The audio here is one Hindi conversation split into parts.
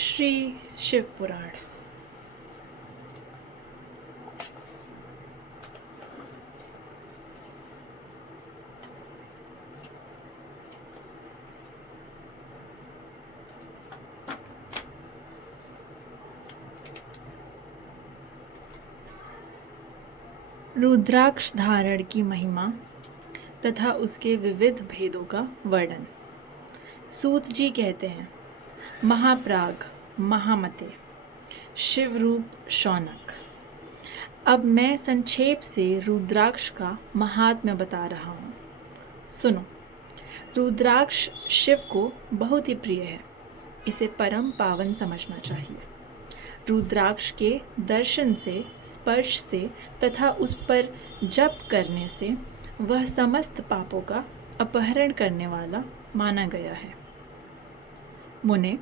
श्री शिव पुराण। रुद्राक्ष धारण की महिमा तथा उसके विविध भेदों का वर्णन। सूत जी कहते हैं, महाप्राग महामते शिवरूप शौनक। अब मैं संक्षेप से रुद्राक्ष का महात्म्य बता रहा हूँ, सुनो। रुद्राक्ष शिव को बहुत ही प्रिय है, इसे परम पावन समझना चाहिए। रुद्राक्ष के दर्शन से, स्पर्श से तथा उस पर जप करने से वह समस्त पापों का अपहरण करने वाला माना गया है। मुने,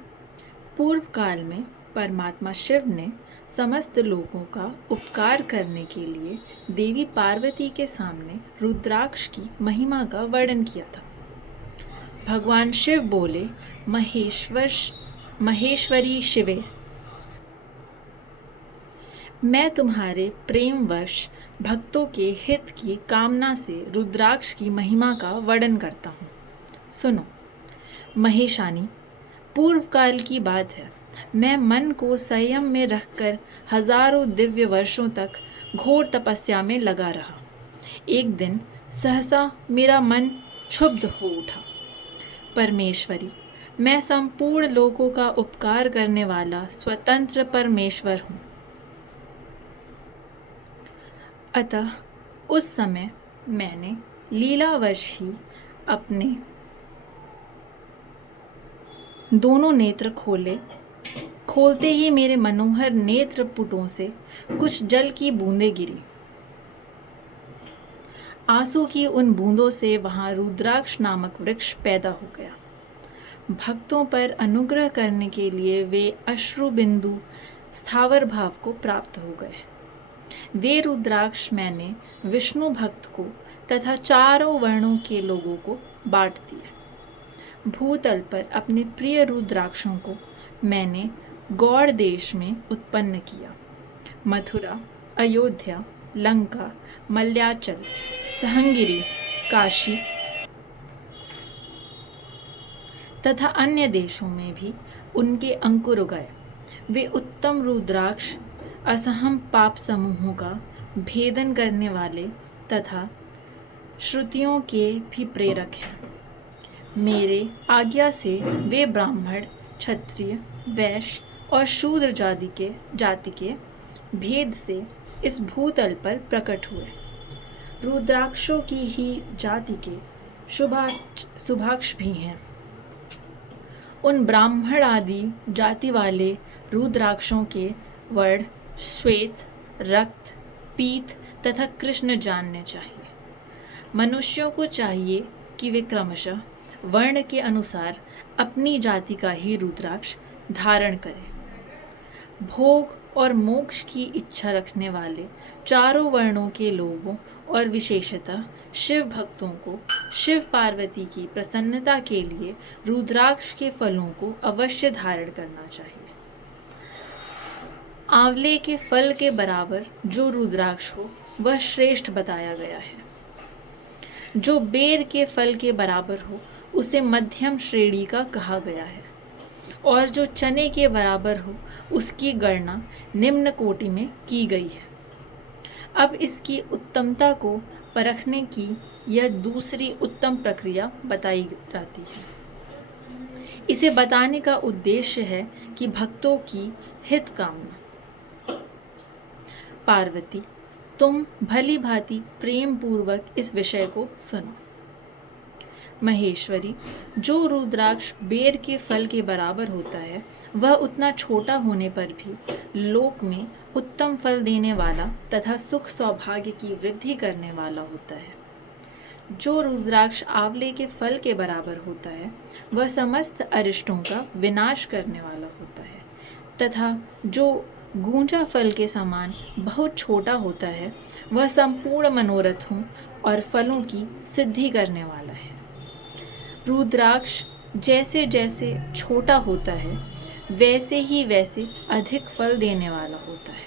पूर्व काल में परमात्मा शिव ने समस्त लोगों का उपकार करने के लिए देवी पार्वती के सामने रुद्राक्ष की महिमा का वर्णन किया था। भगवान शिव बोले, महेश्वरी शिवे, मैं तुम्हारे प्रेमवश भक्तों के हित की कामना से रुद्राक्ष की महिमा का वर्णन करता हूँ, सुनो। महेशानी, पूर्व काल की बात है, मैं मन को संयम में रखकर हजारों दिव्य वर्षों तक घोर तपस्या में लगा रहा। एक दिन सहसा मेरा मन क्षुब्ध हो उठा। परमेश्वरी, मैं संपूर्ण लोगों का उपकार करने वाला स्वतंत्र परमेश्वर हूँ। अतः उस समय मैंने लीलावश ही अपने दोनों नेत्र खोलते ही मेरे मनोहर नेत्र पुटों से कुछ जल की बूंदें गिरी। आंसू की उन बूंदों से वहां रुद्राक्ष नामक वृक्ष पैदा हो गया। भक्तों पर अनुग्रह करने के लिए वे अश्रु बिंदु स्थावर भाव को प्राप्त हो गए। वे रुद्राक्ष मैंने विष्णु भक्त को तथा चारों वर्णों के लोगों को बांट दिए। भूतल पर अपने प्रिय रुद्राक्षों को मैंने गौड़ देश में उत्पन्न किया। मथुरा, अयोध्या, लंका, मल्याचल, सहंगिरी, काशी तथा अन्य देशों में भी उनके अंकुर उगाए। वे उत्तम रुद्राक्ष असहम पाप समूहों का भेदन करने वाले तथा श्रुतियों के भी प्रेरक हैं। मेरे आज्ञा से वे ब्राह्मण, क्षत्रिय, वैश्य और शूद्र जाति के भेद से इस भूतल पर प्रकट हुए। रुद्राक्षों की ही जाति के शुभाक्ष भी हैं। उन ब्राह्मण आदि जाति वाले रुद्राक्षों के वर्ण श्वेत, रक्त, पीत तथा कृष्ण जानने चाहिए। मनुष्यों को चाहिए कि वे क्रमशः वर्ण के अनुसार अपनी जाति का ही रुद्राक्ष धारण करें। भोग और मोक्ष की इच्छा रखने वाले चारों वर्णों के लोगों और विशेषतः शिव भक्तों को शिव पार्वती की प्रसन्नता के लिए रुद्राक्ष के फलों को अवश्य धारण करना चाहिए। आंवले के फल के बराबर जो रुद्राक्ष हो वह श्रेष्ठ बताया गया है। जो बेर के फल के बराबर हो उसे मध्यम श्रेणी का कहा गया है, और जो चने के बराबर हो उसकी गणना निम्न कोटि में की गई है। अब इसकी उत्तमता को परखने की यह दूसरी उत्तम प्रक्रिया बताई जाती है। इसे बताने का उद्देश्य है कि भक्तों की हित कामना। पार्वती, तुम भली भांति प्रेम पूर्वक इस विषय को सुनो। महेश्वरी, जो रुद्राक्ष बेर के फल के बराबर होता है वह उतना छोटा होने पर भी लोक में उत्तम फल देने वाला तथा सुख सौभाग्य की वृद्धि करने वाला होता है। जो रुद्राक्ष आंवले के फल के बराबर होता है वह समस्त अरिष्टों का विनाश करने वाला होता है, तथा जो गूंजा फल के समान बहुत छोटा होता है वह संपूर्ण मनोरथों और फलों की सिद्धि करने वाला है। रुद्राक्ष जैसे जैसे छोटा होता है वैसे ही वैसे अधिक फल देने वाला होता है।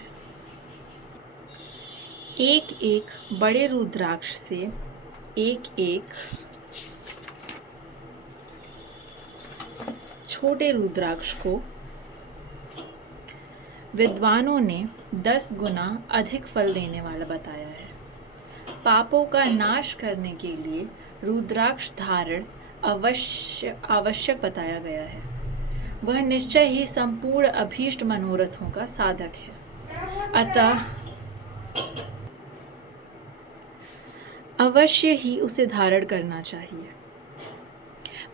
एक एक बड़े रुद्राक्ष से एक एक छोटे रुद्राक्ष को विद्वानों ने 10 गुना अधिक फल देने वाला बताया है। पापों का नाश करने के लिए रुद्राक्ष धारण आवश्यक बताया गया है। वह निश्चय ही संपूर्ण अभीष्ट मनोरथों का साधक है। अतः अवश्य ही उसे धारण करना चाहिए।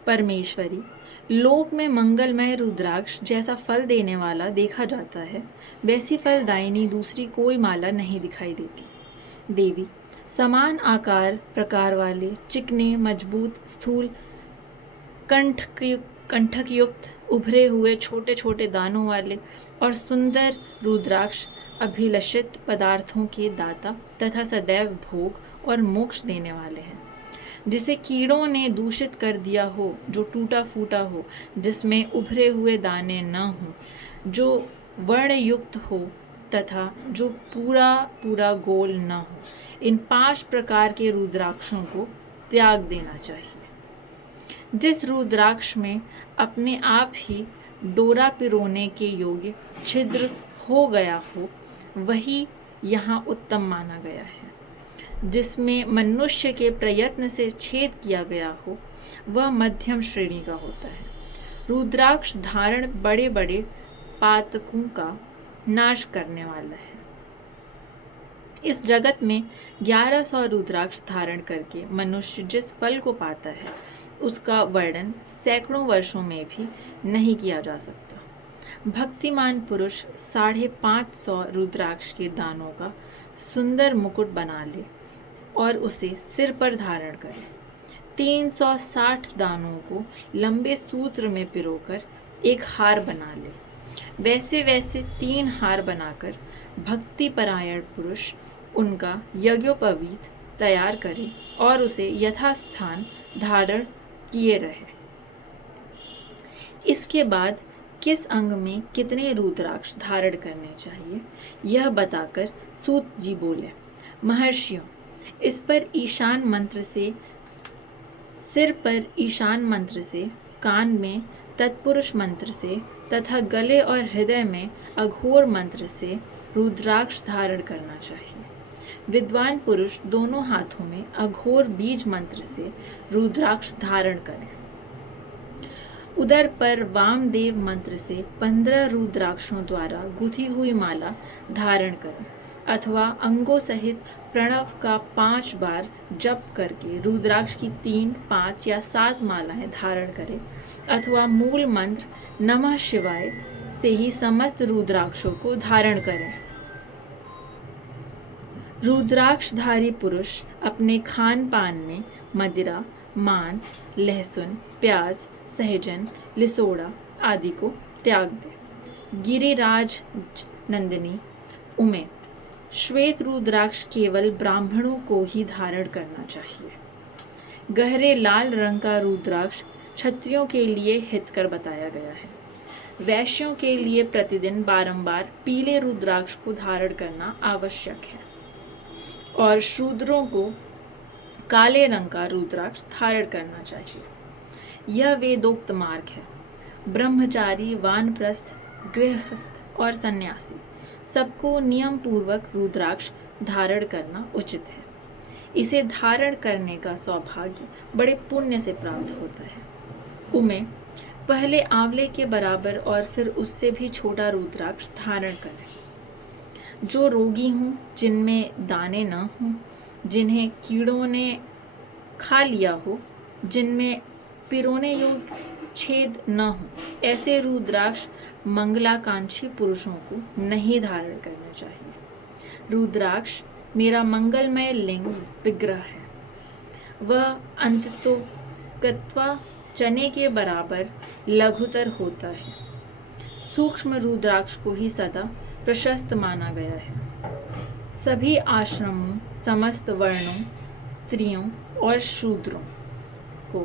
परमेश्वरी लोक में मंगलमय रुद्राक्ष जैसा फल देने वाला देखा जाता है, वैसी फलदायिनी दूसरी कोई माला नहीं दिखाई देती। देवी समान आकार प्रकार वाले चिकने मजबूत स्थूल कंठक युक्त उभरे हुए छोटे छोटे दानों वाले और सुंदर रुद्राक्ष अभिलषित पदार्थों के दाता तथा सदैव भोग और मोक्ष देने वाले हैं। जिसे कीड़ों ने दूषित कर दिया हो, जो टूटा फूटा हो, जिसमें उभरे हुए दाने न हो, जो वर्ण युक्त हो तथा जो पूरा पूरा गोल न हो, इन 5 प्रकार के रुद्राक्षों को त्याग देना चाहिए। जिस रुद्राक्ष में अपने आप ही डोरा पिरोने के योग्य छिद्र हो गया हो, वही यहाँ उत्तम माना गया है। जिसमें मनुष्य के प्रयत्न से छेद किया गया हो, वह मध्यम श्रेणी का होता है। रुद्राक्ष धारण बड़े बड़े पातकों का नाश करने वाला है। इस जगत में 1100 रुद्राक्ष धारण करके मनुष्य जिस फल को पाता है, उसका वर्णन सैकड़ों वर्षों में भी नहीं किया जा सकता। भक्तिमान पुरुष 550 रुद्राक्ष के दानों का सुंदर मुकुट बना ले और उसे सिर पर धारण करे। 360 दानों को लंबे सूत्र में पिरोकर एक हार बना ले। वैसे वैसे 3 हार बनाकर भक्ति परायण पुरुष उनका यज्ञोपवीत तैयार करे और उसे यथास्थान धारण किए रहे। इसके बाद किस अंग में कितने रुद्राक्ष धारण करने चाहिए, यह बताकर सूत जी बोले, महर्षियों, इस पर ईशान मंत्र से, सिर पर ईशान मंत्र से, कान में तत्पुरुष मंत्र से तथा गले और हृदय में अघोर मंत्र से रुद्राक्ष धारण करना चाहिए। विद्वान पुरुष दोनों हाथों में अघोर बीज मंत्र से रुद्राक्ष धारण करें। उदर पर वामदेव मंत्र से 15 रुद्राक्षों द्वारा गुथी हुई माला धारण करें अथवा अंगों सहित प्रणव का 5 बार जप करके रुद्राक्ष की 3, 5 या 7 मालाएं धारण करें अथवा मूल मंत्र नमः शिवाय से ही समस्त रुद्राक्षों को धारण करें। रुद्राक्षधारी पुरुष अपने खान पान में मदिरा, मांस, लहसुन, प्याज, सहजन, लिसोड़ा आदि को त्याग दे। गिरिराज नंदिनी उमे श्वेत रुद्राक्ष केवल ब्राह्मणों को ही धारण करना चाहिए। गहरे लाल रंग का रुद्राक्ष क्षत्रियों के लिए हितकर बताया गया है। वैश्यों के लिए प्रतिदिन बारंबार पीले रुद्राक्ष को धारण करना आवश्यक है और शूद्रों को काले रंग का रुद्राक्ष धारण करना चाहिए। यह वेदोक्त मार्ग है। ब्रह्मचारी, वानप्रस्थ, गृहस्थ और सन्यासी सबको नियम पूर्वक रुद्राक्ष धारण करना उचित है। इसे धारण करने का सौभाग्य बड़े पुण्य से प्राप्त होता है। उमे पहले आंवले के बराबर और फिर उससे भी छोटा रुद्राक्ष धारण करें। जो रोगी हों, जिनमें दाने न हों, जिन्हें कीड़ों ने खा लिया हो, जिनमें पिरोने योग्य छेद न हो, ऐसे रुद्राक्ष मंगलाकांक्षी पुरुषों को नहीं धारण करना चाहिए। रुद्राक्ष मेरा मंगलमय लिंग विग्रह है। वह अंततोगत्वा चने के बराबर लघुतर होता है। सूक्ष्म रुद्राक्ष को ही सदा प्रशस्त माना गया है। सभी आश्रमों, समस्त वर्णों, स्त्रियों और शूद्रों को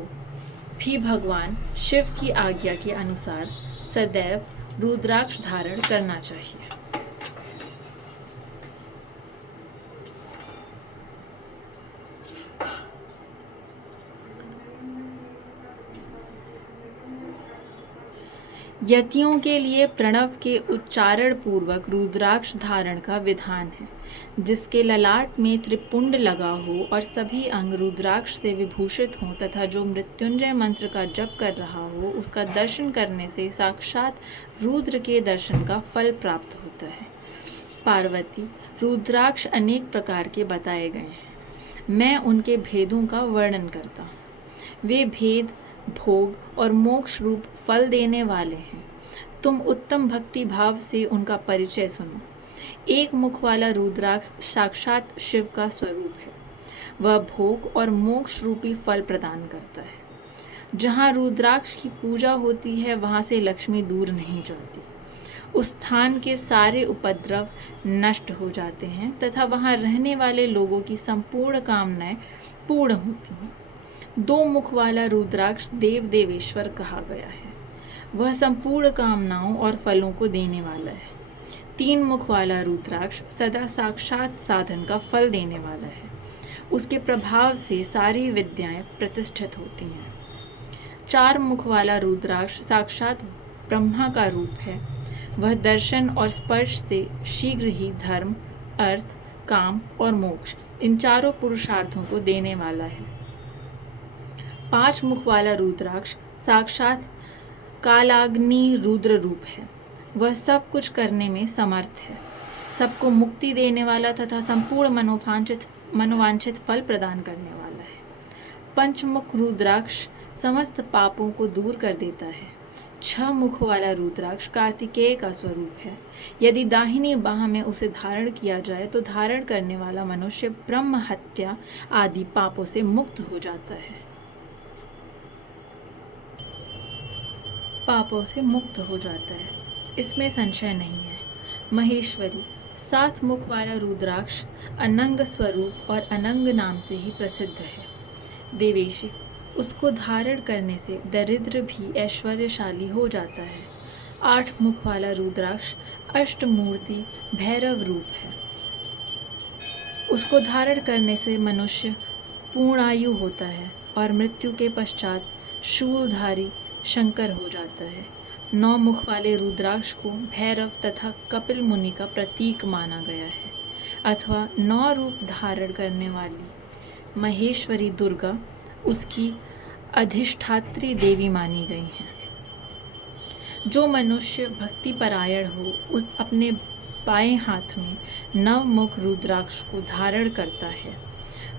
भी भगवान शिव की आज्ञा के अनुसार सदैव रुद्राक्ष धारण करना चाहिए। यतियों के लिए प्रणव के उच्चारण पूर्वक रुद्राक्ष धारण का विधान है, जिसके ललाट में त्रिपुंड लगा हो और सभी अंग रुद्राक्ष से विभूषित हों तथा जो मृत्युंजय मंत्र का जप कर रहा हो उसका दर्शन करने से साक्षात रुद्र के दर्शन का फल प्राप्त होता है। पार्वती, रुद्राक्ष अनेक प्रकार के बताए गए हैं, मैं उनके भेदों का वर्णन करता हूँ। वे भेद भोग और मोक्ष रूप फल देने वाले हैं। तुम उत्तम भक्ति भाव से उनका परिचय सुनो। एक मुख वाला रुद्राक्ष साक्षात शिव का स्वरूप है। वह भोग और मोक्ष रूपी फल प्रदान करता है। जहाँ रुद्राक्ष की पूजा होती है वहाँ से लक्ष्मी दूर नहीं जाती। उस स्थान के सारे उपद्रव नष्ट हो जाते हैं तथा वहाँ रहने वाले लोगों की संपूर्ण कामनाएं पूर्ण होती हैं। दो मुख वाला रुद्राक्ष देव देवेश्वर कहा गया है। वह संपूर्ण कामनाओं और फलों को देने वाला है। तीन मुख वाला रुद्राक्ष सदा साक्षात साधन का फल देने वाला है। उसके प्रभाव से सारी विद्याएं प्रतिष्ठित होती हैं। चार मुख वाला रुद्राक्ष साक्षात ब्रह्मा का रूप है। वह दर्शन और स्पर्श से शीघ्र ही धर्म, अर्थ, काम और मोक्ष इन चारों पुरुषार्थों को देने वाला है। पांच मुख वाला रुद्राक्ष साक्षात कालाग्नि रुद्र रूप है। वह सब कुछ करने में समर्थ है, सबको मुक्ति देने वाला तथा संपूर्ण मनोवांछित फल प्रदान करने वाला है। पंचमुख रुद्राक्ष समस्त पापों को दूर कर देता है। छह मुख वाला रुद्राक्ष कार्तिकेय का स्वरूप है। यदि दाहिनी बाह में उसे धारण किया जाए तो धारण करने वाला मनुष्य ब्रह्म हत्या आदि पापों से मुक्त हो जाता है। इसमें संशय नहीं है। महेश्वरी, सात मुख वाला रुद्राक्ष अनंग स्वरूप और अनंग नाम से ही प्रसिद्ध है। देवेशी, उसको धारण करने से दरिद्र भी ऐश्वर्यशाली हो जाता है। आठ मुख वाला रुद्राक्ष अष्टमूर्ति भैरव रूप है। उसको धारण करने से मनुष्य पूर्णायु होता है और मृत्यु के पश्चात शूलधारी शंकर हो जाता है। नौ मुख वाले रुद्राक्ष को भैरव तथा कपिल मुनि का प्रतीक माना गया है, अथवा नौ रूप धारण करने वाली महेश्वरी दुर्गा उसकी अधिष्ठात्री देवी मानी गई हैं। जो मनुष्य भक्ति परायण हो उस अपने बाएं हाथ में नव मुख रुद्राक्ष को धारण करता है,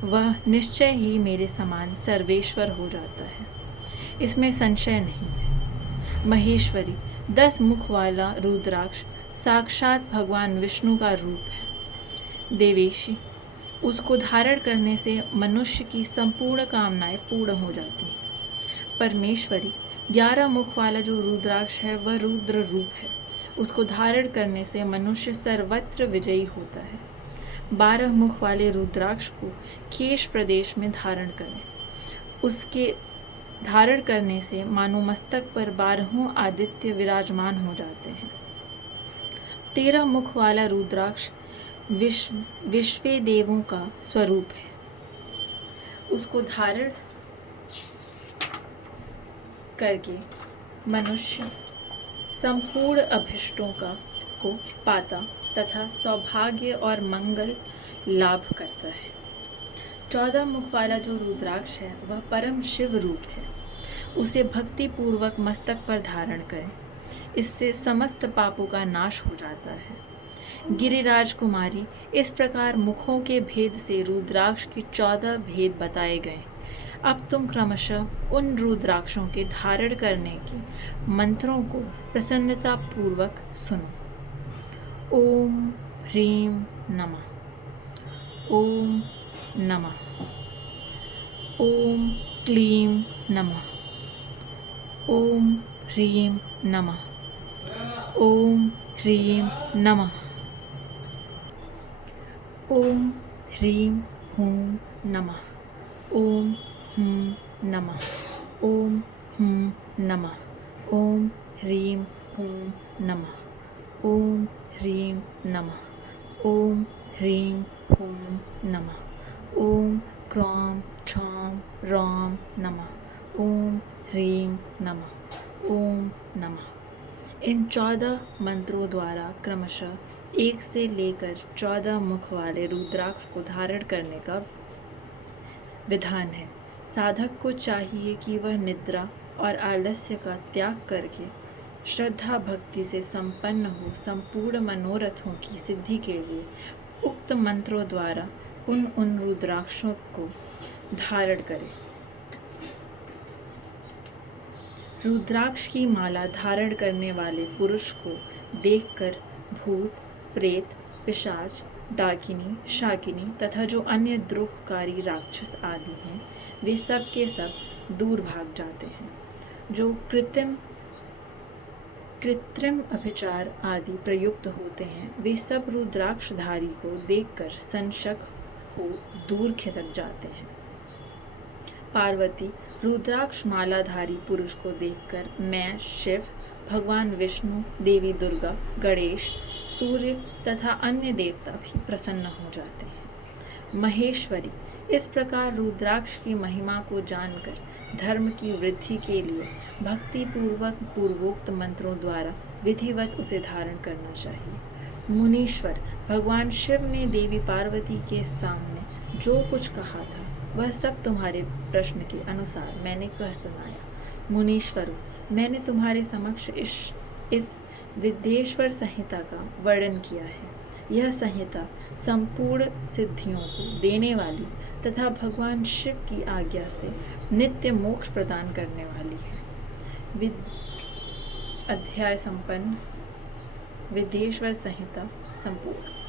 वह निश्चय ही मेरे समान सर्वेश्वर हो जाता है। इसमें संशय नहीं है। महेश्वरी, 10 मुख वाला रुद्राक्ष साक्षात भगवान विष्णु का रूप है। देवेशी, उसको धारण करने से मनुष्य की संपूर्ण कामनाएं पूर्ण हो जाती हैं। परमेश्वरी, 11 मुख वाला जो रुद्राक्ष है वह रुद्र रूप है। उसको धारण करने से मनुष्य सर्वत्र विजयी होता है। 12 मुख वाले रुद्राक्ष को केश प्रदेश में धारण करें। उसके धारण करने से मानो मस्तक पर 12 आदित्य विराजमान हो जाते हैं। 13 मुख वाला रुद्राक्ष विश्व देवों का स्वरूप है। उसको धारण करके मनुष्य संपूर्ण अभिष्टों को पाता तथा सौभाग्य और मंगल लाभ करता है। 14 मुख वाला जो रुद्राक्ष है वह परम शिव रूप है। उसे भक्ति पूर्वक मस्तक पर धारण करें, इससे समस्त पापों का नाश हो जाता है। गिरिराज कुमारी, इस प्रकार मुखों के भेद से रुद्राक्ष के 14 भेद बताए गए। अब तुम क्रमशः उन रुद्राक्षों के धारण करने के मंत्रों को प्रसन्नता पूर्वक सुनो। ओम ह्रीं नमः। ओम नमः। ओम क्लीं नमः। ओम ह्रीं नमः। ओम ह्रीं नमः। ओम ह्रीं हूं नमः। ओम हूं नमः। ओम हूं नमः। ओम ह्रीं हूं नमः। ओम ह्रीं नमः। ओम ह्रीं हूं नमः। ओम क्रौं क्षौं रौं नमः। ओम ह्रीं नमः। ओम नमः। इन 14 मंत्रों द्वारा क्रमशः 1 से लेकर 14 मुख वाले रुद्राक्ष को धारण करने का विधान है। साधक को चाहिए कि वह निद्रा और आलस्य का त्याग करके श्रद्धा भक्ति से संपन्न हो संपूर्ण मनोरथों की सिद्धि के लिए उक्त मंत्रों द्वारा उन रुद्राक्षों को धारण करे। रुद्राक्ष की माला धारण करने वाले पुरुष को देखकर भूत, प्रेत, पिशाच, डाकिनी, शाकिनी तथा जो अन्य द्रोहकारी राक्षस आदि हैं, वे सब के सब दूर भाग जाते हैं। जो कृत्रिम अभिचार आदि प्रयुक्त होते हैं, वे सब रुद्राक्षधारी को देखकर संशक हो दूर खिसक जाते हैं। पार्वती रुद्राक्ष मालाधारी पुरुष को देखकर मैं शिव, भगवान विष्णु, देवी दुर्गा, गणेश, सूर्य तथा अन्य देवता भी प्रसन्न हो जाते हैं। महेश्वरी इस प्रकार रुद्राक्ष की महिमा को जानकर धर्म की वृद्धि के लिए भक्ति पूर्वक पूर्वोक्त मंत्रों द्वारा विधिवत उसे धारण करना चाहिए। मुनीश्वर भगवान शिव ने देवी पार्वती के सामने जो कुछ कहा था वह सब तुम्हारे प्रश्न के अनुसार मैंने कह सुनाया। मुनीश्वरों, मैंने तुम्हारे समक्ष इस विद्येश्वर संहिता का वर्णन किया है। यह संहिता संपूर्ण सिद्धियों को देने वाली तथा भगवान शिव की आज्ञा से नित्य मोक्ष प्रदान करने वाली है। अध्याय संपन्न। विद्येश्वर संहिता संपूर्ण।